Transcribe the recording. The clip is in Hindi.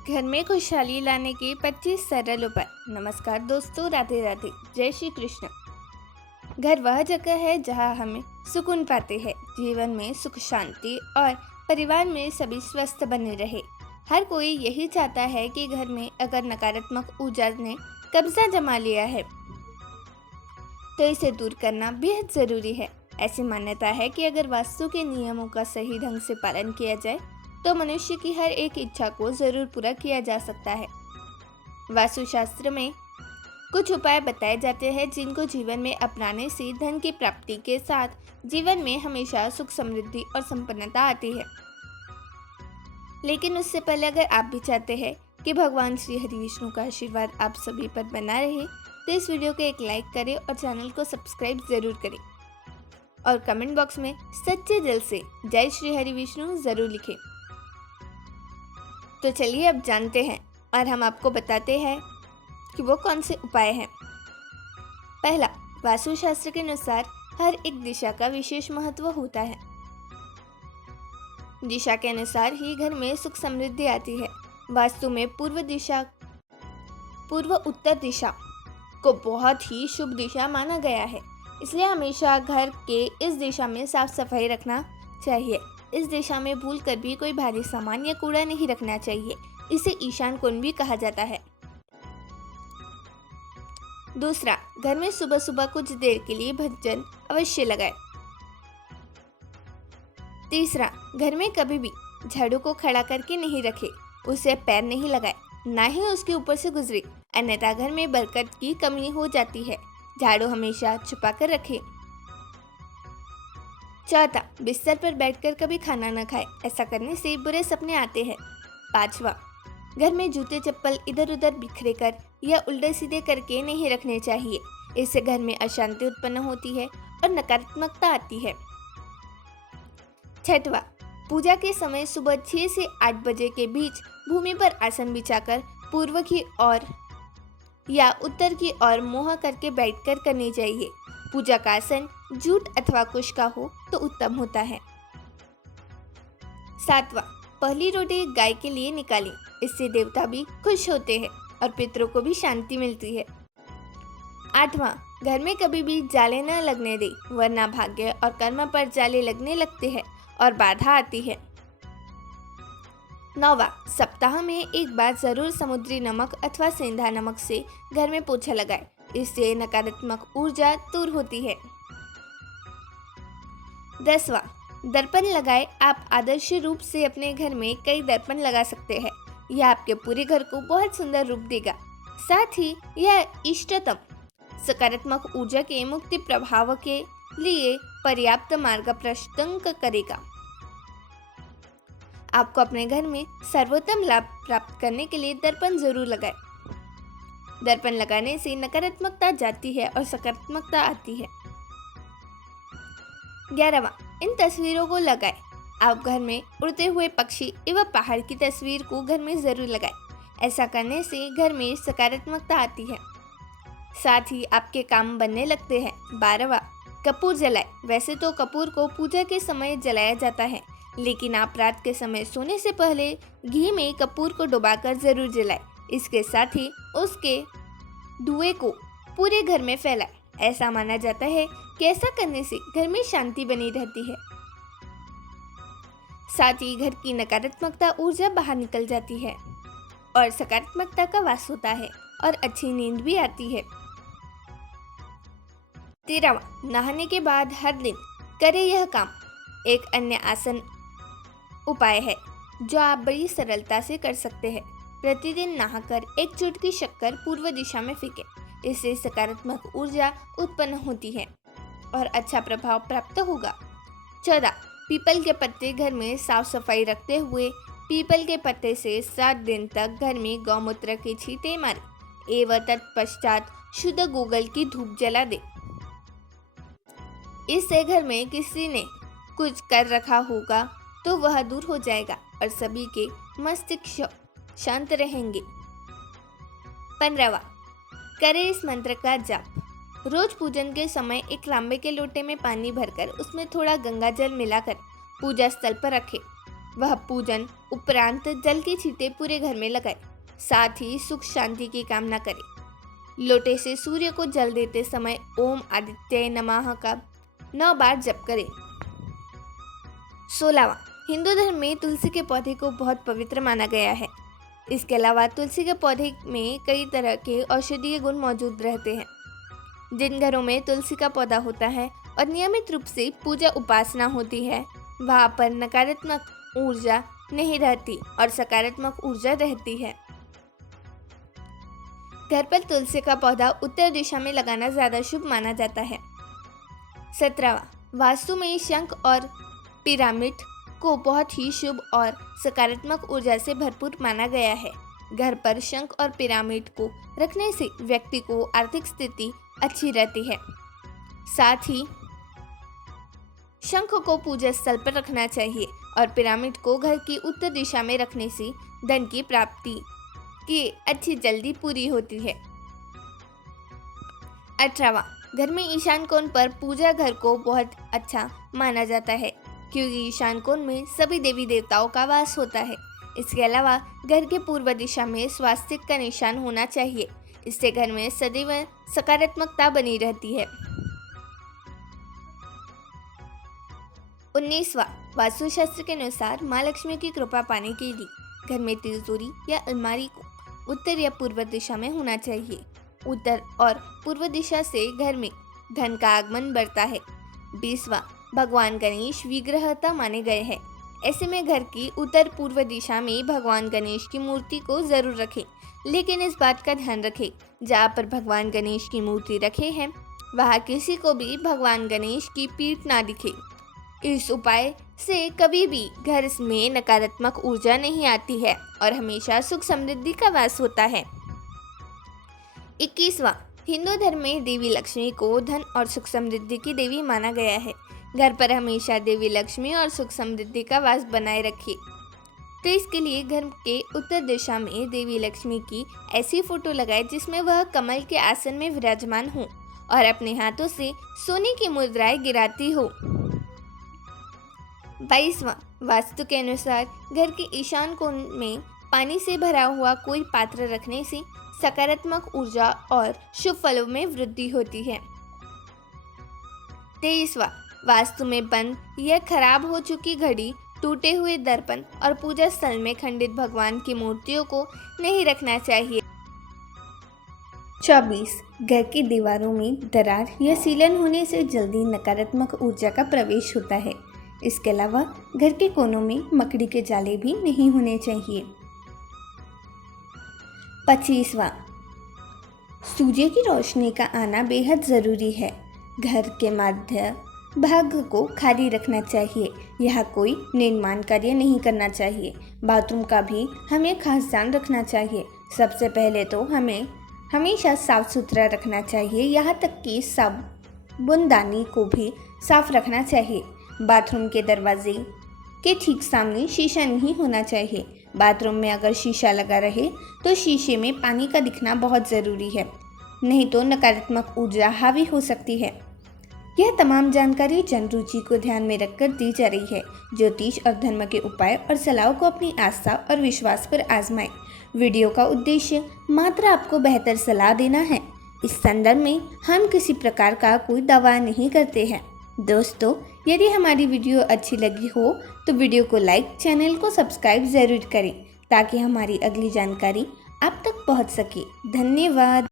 घर में खुशहाली लाने के 25 सरल उपाय। नमस्कार दोस्तों, राधे राधे, जय श्री कृष्ण। घर वह जगह है जहाँ हमें सुकून पाते हैं, जीवन में सुख शांति और परिवार में सभी स्वस्थ बने रहे। हर कोई यही चाहता है कि घर में अगर नकारात्मक ऊर्जा ने कब्जा जमा लिया है तो इसे दूर करना बेहद जरूरी है। ऐसी मान्यता है कि अगर वास्तु के नियमों का सही ढंग से पालन किया जाए तो मनुष्य की हर एक इच्छा को जरूर पूरा किया जा सकता है। वास्तुशास्त्र में कुछ उपाय बताए जाते हैं जिनको जीवन में अपनाने से धन की प्राप्ति के साथ जीवन में हमेशा सुख समृद्धि और संपन्नता आती है। लेकिन उससे पहले अगर आप भी चाहते हैं कि भगवान श्री हरि विष्णु का आशीर्वाद आप सभी पर बना रहे तो इस वीडियो को एक लाइक करें और चैनल को सब्सक्राइब जरूर करें और कमेंट बॉक्स में सच्चे दिल से जय श्री हरि विष्णु जरूर लिखें। तो चलिए अब जानते हैं और हम आपको बताते हैं कि वो कौन से उपाय हैं। पहला, वास्तुशास्त्र के अनुसार हर एक दिशा का विशेष महत्व होता है। दिशा के अनुसार ही घर में सुख समृद्धि आती है। वास्तु में पूर्व उत्तर दिशा को बहुत ही शुभ दिशा माना गया है, इसलिए हमेशा घर के इस दिशा में साफ सफाई रखना चाहिए। इस दिशा में भूल कर भी कोई भारी सामान या कूड़ा नहीं रखना चाहिए। इसे ईशान कोण भी कहा जाता है। दूसरा, घर में सुबह सुबह कुछ देर के लिए भजन अवश्य लगाएं। तीसरा, घर में कभी भी झाड़ू को खड़ा करके नहीं रखे, उसे पैर नहीं लगाए, ना ही उसके ऊपर से गुजरे, अन्यथा घर में बरकत की कमी हो जाती है। झाड़ू हमेशा छुपा कर रखें। चौथा, बिस्तर पर बैठकर कभी खाना न खाए, ऐसा करने से बुरे सपने आते हैं। पांचवा, घर में जूते चप्पल इधर उधर बिखरे कर या उल्टे सीधे करके नहीं रखने चाहिए। इससे घर में अशांति उत्पन्न होती है और नकारात्मकता आती है। छठवा, पूजा के समय सुबह 6 से 8 बजे के बीच भूमि पर आसन बिछाकर पूर्व की ओर या उत्तर की ओर मुँह करके बैठकर करनी चाहिए। पूजा का आसन जूट अथवा कुश का हो तो उत्तम होता है। सातवां, पहली रोटी गाय के लिए निकालें, इससे देवता भी खुश होते हैं और पितरों को भी शांति मिलती है। आठवां, घर में कभी भी जाले न लगने दे, वरना भाग्य और कर्म पर जाले लगने लगते हैं और बाधा आती है। नौवां, सप्ताह में एक बार जरूर समुद्री नमक अथवा सेंधा नमक से घर में पोछा लगाए, इससे नकारात्मक ऊर्जा दूर होती है। 10वां, दर्पण लगाए। आप आदर्श रूप से अपने घर में कई दर्पण लगा सकते हैं। यह आपके पूरे घर को बहुत सुंदर रूप देगा। साथ ही यह इष्टतम सकारात्मक ऊर्जा के मुक्ति प्रभाव के लिए पर्याप्त मार्ग प्रशस्त करेगा। आपको अपने घर में सर्वोत्तम लाभ प्राप्त करने के लिए दर्पण जरूर लगाएं। दर्पण लगाने से नकारात्मकता जाती है और सकारात्मकता आती है। 11वां, इन तस्वीरों को लगाएं। आप घर में उड़ते हुए पक्षी एवं पहाड़ की तस्वीर को घर में जरूर लगाएं। ऐसा करने से घर में सकारात्मकता आती है, साथ ही आपके काम बनने लगते हैं। 12वां, कपूर जलाएं। वैसे तो कपूर को पूजा के समय जलाया जाता है, लेकिन आप रात के समय सोने से पहले घी में कपूर को डुबाकर जरूर जलाएं। इसके साथ ही उसके धुएं को पूरे घर में फैलाएं। ऐसा माना जाता है कि ऐसा करने से घर में शांति बनी रहती है, साथ ही घर की नकारात्मकता ऊर्जा बाहर निकल जाती है और सकारात्मकता का वास होता है और अच्छी नींद भी आती है। 13वां, नहाने के बाद हर दिन करें यह काम। एक अन्य आसन उपाय है जो आप बड़ी सरलता से कर सकते हैं। प्रतिदिन नहाकर एक चुटकी शक्कर पूर्व दिशा में फेंकें। इससे सकारात्मक ऊर्जा उत्पन्न होती है और अच्छा प्रभाव प्राप्त होगा। 14, पीपल के पत्ते। घर में साफ सफाई रखते हुए पीपल के पत्ते से 7 दिन तक घर में गौमूत्र के छींटे मारें एवं तत्पश्चात शुद्ध गूगल की धूप जला दें। इससे घर में किसी ने कुछ कर रखा होगा तो वह दूर हो जाएगा और सभी के मस्तिष्क शांत रहेंगे। 15वां, करें इस मंत्र का जाप। रोज पूजन के समय एक तांबे के लोटे में पानी भरकर उसमें थोड़ा गंगा जल मिलाकर पूजा स्थल पर रखें। वह पूजन उपरांत जल की छींटे पूरे घर में लगाए, साथ ही सुख शांति की कामना करे। लोटे से सूर्य को जल देते समय ओम आदित्य नमः का 9 बार जप करें। 16वां, हिंदू धर्म में तुलसी के पौधे को बहुत पवित्र माना गया है। इसके अलावा तुलसी के पौधे में कई तरह के औषधीय गुण मौजूद रहते हैं। जिन घरों में तुलसी का पौधा होता है और नियमित रूप से पूजा उपासना होती है, वहाँ पर नकारात्मक ऊर्जा नहीं रहती और सकारात्मक ऊर्जा रहती है। घर पर तुलसी का पौधा उत्तर दिशा में लगाना ज्यादा शुभ माना जाता है। 17वां, वास्तु में शंख और पिरामिड को बहुत ही शुभ और सकारात्मक ऊर्जा से भरपूर माना गया है। घर पर शंख और पिरामिड को रखने से व्यक्ति को आर्थिक स्थिति अच्छी रहती है। साथ ही शंख को पूजा स्थल पर रखना चाहिए और पिरामिड को घर की उत्तर दिशा में रखने से धन की प्राप्ति की अच्छी जल्दी पूरी होती है। 18वां, घर में ईशान कोण पर पूजा घर को बहुत अच्छा माना जाता है, क्योंकि ईशान कोण में सभी देवी देवताओं का वास होता है। इसके अलावा घर के पूर्व दिशा में स्वास्तिक का निशान होना चाहिए। इससे घर में सदैव सकारात्मकता बनी रहती है। 19वां, वास्तुशास्त्र के अनुसार माँ लक्ष्मी की कृपा पाने के लिए घर में तिजोरी या अलमारी को उत्तर या पूर्व दिशा में होना चाहिए। उत्तर और पूर्व दिशा से घर में धन का आगमन बढ़ता है। 20वां, भगवान गणेश विग्रहता माने गए हैं। ऐसे में घर की उत्तर पूर्व दिशा में भगवान गणेश की मूर्ति को जरूर रखें, लेकिन इस बात का ध्यान रखें, जहाँ पर भगवान गणेश की मूर्ति रखे हैं वहाँ किसी को भी भगवान गणेश की पीठ ना दिखे। इस उपाय से कभी भी घर में नकारात्मक ऊर्जा नहीं आती है और हमेशा सुख समृद्धि का वास होता है। 21वां, हिंदू धर्म में देवी लक्ष्मी को धन और सुख समृद्धि की देवी माना गया है। घर पर हमेशा देवी लक्ष्मी और सुख समृद्धि का वास बनाए रखिए। तो इसके लिए घर के उत्तर दिशा में देवी लक्ष्मी की ऐसी फोटो लगाए जिसमें वह कमल के आसन में विराजमान हो और अपने हाथों से सोने की मुद्राएं गिराती हो। 22वां, वास्तु के अनुसार घर के ईशान कोण में पानी से भरा हुआ कोई पात्र रखने से सकारात्मक ऊर्जा और शुभ फलों में वृद्धि होती है। 23वां, वास्तु में बंद या खराब हो चुकी घड़ी, टूटे हुए दर्पण और पूजा स्थल में खंडित भगवान की मूर्तियों को नहीं रखना चाहिए। 24, घर की दीवारों में दरार या सीलन होने से जल्दी नकारात्मक ऊर्जा का प्रवेश होता है। इसके अलावा घर के कोनों में मकड़ी के जाले भी नहीं होने चाहिए। 25वां, सूर्य की रोशनी का आना बेहद ज़रूरी है। घर के मध्य भाग को खाली रखना चाहिए। यहाँ कोई निर्माण कार्य नहीं करना चाहिए। बाथरूम का भी हमें खास ध्यान रखना चाहिए। सबसे पहले तो हमें हमेशा साफ सुथरा रखना चाहिए, यहाँ तक कि साबुनदानी को भी साफ रखना चाहिए। बाथरूम के दरवाजे के ठीक सामने शीशा नहीं होना चाहिए। बाथरूम में अगर शीशा लगा रहे तो शीशे में पानी का दिखना बहुत ज़रूरी है, नहीं तो नकारात्मक ऊर्जा हावी हो सकती है। यह तमाम जानकारी जन रुचि को ध्यान में रखकर दी जा रही है। ज्योतिष और धर्म के उपाय और सलाह को अपनी आस्था और विश्वास पर आजमाएं। वीडियो का उद्देश्य मात्र आपको बेहतर सलाह देना है। इस संदर्भ में हम किसी प्रकार का कोई दावा नहीं करते हैं। दोस्तों, यदि हमारी वीडियो अच्छी लगी हो तो वीडियो को लाइक, चैनल को सब्सक्राइब ज़रूर करें ताकि हमारी अगली जानकारी आप तक पहुंच सके। धन्यवाद।